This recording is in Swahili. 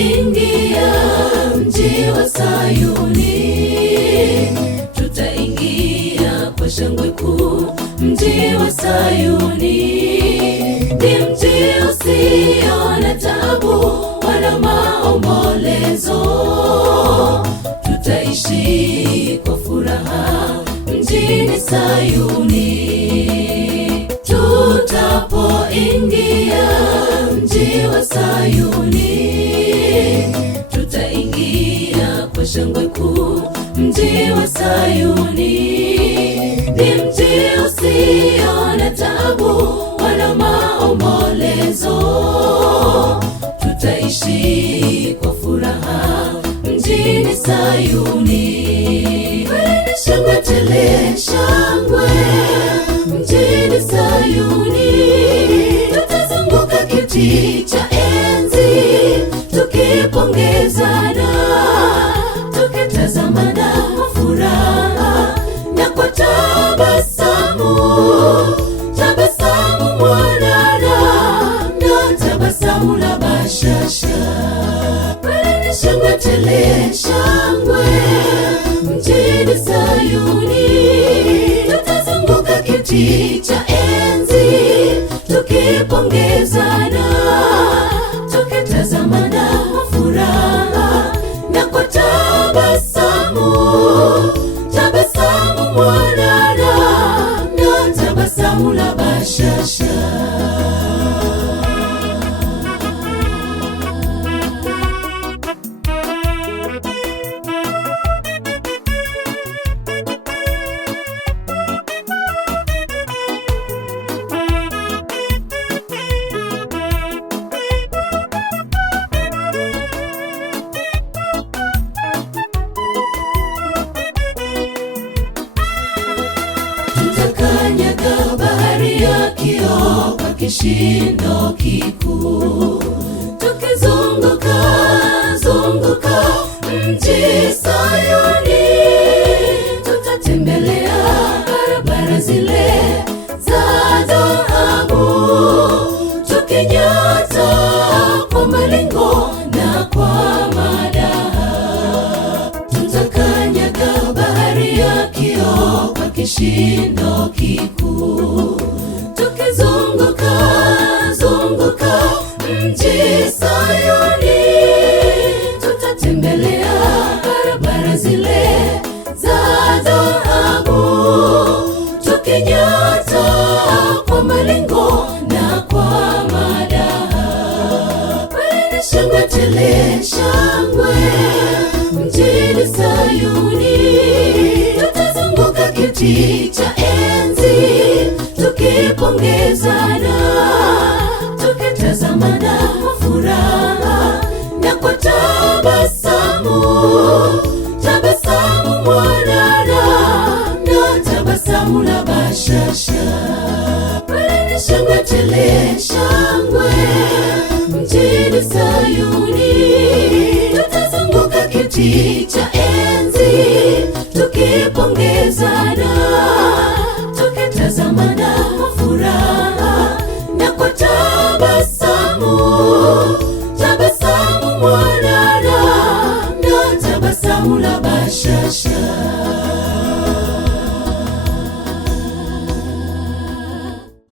Tutapoingia mji wa Sayuni, tutaingia kwa shangwe kuu. Mji wa Sayuni ni mji usio na taabu wala maombolezo. Tutaishi kwa furaha mjini Sayuni. Tutapoingia mji wa Sayuni, tutaingia kwa shangwe kuu. Mji wa Sayuni ni mji usio na taabu wala maombolezo. Tutaishi kwa furaha mjini Sayuni. Shangwe tele, shangwe mjini Sayuni. Tutazunguka kiti cha enzi tukipongezana, tukitazamana kwa furaha na kwa tabasamu. Tabasamu mwanana na tabasamu la bashasha. Shangwe tele, shangwe mjini Sayuni. Tutazunguka kiti cha enzi tukipongezana, tukitazamana kwa furaha na kwa tabasamu. Tabasamu mwanana na tabasamu la bashasha. Tutakanyaga bahari ya kioo kwa kishindo kikuu, tukizunguka zunguka mji Sayuni. Tutatembelea barabara zile za dhahabu, tukinyata kwa malingo na kwa madaha. Tutakanyaga bahari ya kioo kwa kishindo kikuu, tukizunguka zunguka mji Sayuni. Tutatembelea barabara zile za dhahabu, tukinyata kwa malingo na kwa madaha. Shangwe tele, shangwe mjini Sayuni. Tutazunguka kiti cha enzi tukipongezana, tukitazamana kwa furaha na kwa tabasamu. Tabasamu mwanana na tabasamu la bashasha. Shangwe tele, shangwe mjini Sayuni. Tutazunguka kiti cha enzi tukipongezana, tukitazamana kwa furaha na kwa tabasamu. Tabasamu mwanana na tabasamu la